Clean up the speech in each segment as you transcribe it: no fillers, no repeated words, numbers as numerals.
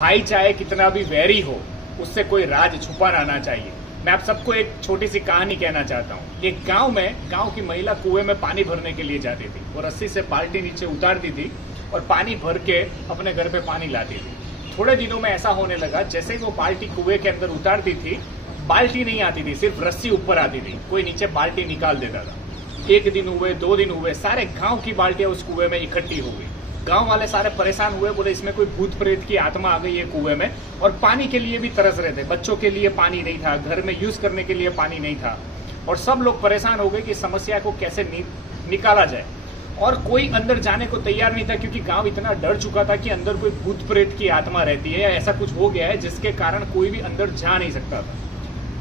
भाई चाहे कितना भी वैरी हो, उससे कोई राज छुपा रहना चाहिए। मैं आप सबको एक छोटी सी कहानी कहना चाहता हूँ। एक गांव की महिला कुएं में पानी भरने के लिए जाती थी। वो रस्सी से बाल्टी नीचे उतारती थी और पानी भर के अपने घर पे पानी लाती थी। थोड़े दिनों में ऐसा होने लगा, जैसे ही वो बाल्टी कुएं के अंदर उतारती थी, बाल्टी नहीं आती थी, सिर्फ रस्सी ऊपर आती थी। कोई नीचे बाल्टी निकाल देता था। एक दिन हुए, 2 दिन हुए, सारे गाँव की बाल्टियां उस कुएं में इकट्ठी हो गई। गांव वाले सारे परेशान हुए, बोले इसमें कोई भूत प्रेत की आत्मा आ गई है कुएं में। और पानी के लिए भी तरस रहे थे। बच्चों के लिए पानी नहीं था, घर में यूज करने के लिए पानी नहीं था। और सब लोग परेशान हो गए कि समस्या को कैसे निकाला जाए। और कोई अंदर जाने को तैयार नहीं था, क्योंकि गांव इतना डर चुका था कि अंदर कोई भूत प्रेत की आत्मा रहती है या ऐसा कुछ हो गया है जिसके कारण कोई भी अंदर जा नहीं सकता था।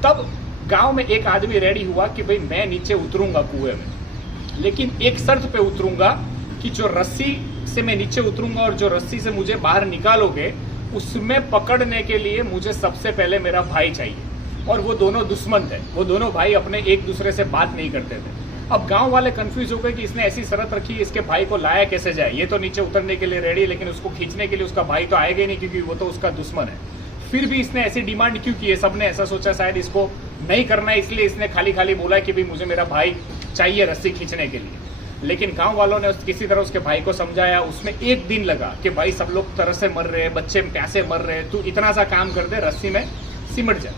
तब गांव में एक आदमी रेडी हुआ कि भाई मैं नीचे उतरूंगा कुएं में, लेकिन एक शर्त पे उतरूंगा कि जो रस्सी से मैं नीचे उतरूंगा और जो रस्सी से मुझे बाहर निकालोगे, उसमें पकड़ने के लिए मुझे सबसे पहले मेरा भाई चाहिए। और वो दोनों दुश्मन थे, वो दोनों भाई अपने एक दूसरे से बात नहीं करते थे। अब गांव वाले कंफ्यूज हो गए कि इसने ऐसी शर्त रखी, इसके भाई को लाया कैसे जाए। ये तो नीचे उतरने के लिए रेडी है, लेकिन उसको खींचने के लिए उसका भाई तो आएगा ही नहीं, क्योंकि वो तो उसका दुश्मन है। फिर भी इसने ऐसी डिमांड क्यों की है? सबने ऐसा सोचा शायद इसको नहीं करना है, इसलिए इसने खाली खाली बोला कि भाई मुझे मेरा भाई चाहिए रस्सी खींचने के लिए। लेकिन गांव वालों ने किसी तरह उसके भाई को समझाया। उसमें एक दिन लगा कि भाई सब लोग तरस से मर रहे हैं, बच्चे प्यासे मर रहे हैं, तू इतना सा काम कर दे, रस्सी में सिमट जा।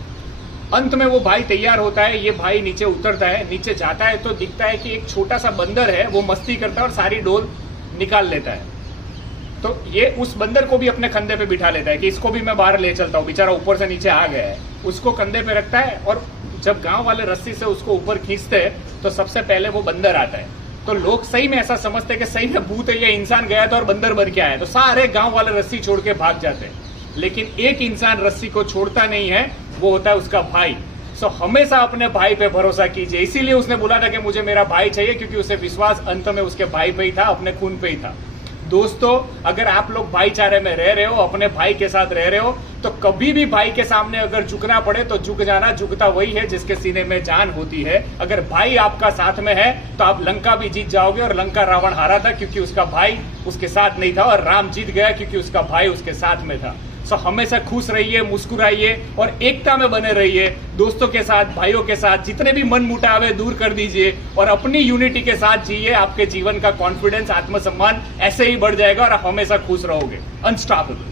अंत में वो भाई तैयार होता है, ये भाई नीचे उतरता है। नीचे जाता है तो दिखता है कि एक छोटा सा बंदर है, वो मस्ती करता है और सारी डोल निकाल लेता है। तो ये उस बंदर को भी अपने कंधे पे बिठा लेता है कि इसको भी मैं बाहर ले चलता हूँ, बेचारा ऊपर से नीचे आ गया है। उसको कंधे पे रखता है और जब गांव वाले रस्सी से उसको ऊपर खींचते हैं तो सबसे पहले वो बंदर आता है। तो लोग सही में ऐसा समझते हैं कि सही में भूत है, ये इंसान गया था और बंदर बन के आया। तो सारे गांव वाले रस्सी छोड़ के भाग जाते हैं। लेकिन एक इंसान रस्सी को छोड़ता नहीं है, वो होता है उसका भाई। सो हमेशा अपने भाई पे भरोसा कीजिए। इसीलिए उसने बोला था कि मुझे मेरा भाई चाहिए, क्योंकि उसे विश्वास अंत में उसके भाई पे ही था, अपने खून पे ही था। दोस्तों, अगर आप लोग भाईचारे में रह रहे हो, अपने भाई के साथ रह रहे हो, तो कभी भी भाई के सामने अगर झुकना पड़े तो झुक जाना। झुकता वही है जिसके सीने में जान होती है। अगर भाई आपका साथ में है तो आप लंका भी जीत जाओगे। और लंका रावण हारा था क्योंकि उसका भाई उसके साथ नहीं था, और राम जीत गया क्योंकि उसका भाई उसके साथ में था। सो हमेशा खुश रहिए, मुस्कुराइए और एकता में बने रहिए। दोस्तों के साथ, भाइयों के साथ जितने भी मन मुटाव है दूर कर दीजिए और अपनी यूनिटी के साथ जिए। आपके जीवन का कॉन्फिडेंस, आत्मसम्मान ऐसे ही बढ़ जाएगा और आप हमेशा खुश रहोगे। अनस्टॉपेबल।